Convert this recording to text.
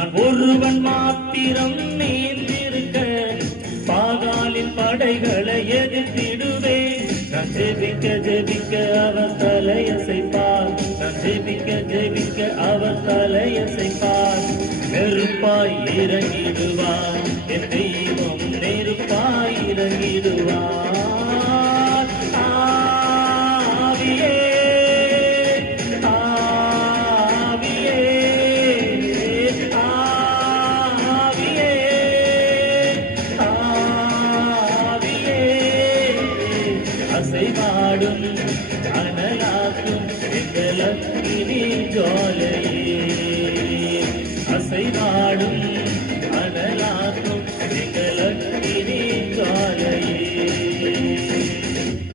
நான் ஒருவன் மாத்திரம் நீந்திருக்க பாகாலின் படைகளை எதிர்த்திடுவேன். நான் ஜெபிக்க ஜெபிக்க அவர் தலையசைப்பார். நான் ஜெபிக்க ஜெபிக்க அவர் தலையசைப்பார். நெருப்பாய் இறங்கிடுவார் என் தெய்வம், நெருப்பாய் இறங்கிடுவார். ஆவியே ஆவியே ஆவியே ஆவியே அசைவாடும் அனலாக்கும் எங்கள் அக்கினி ஜுவாலையே. அசைவாடும்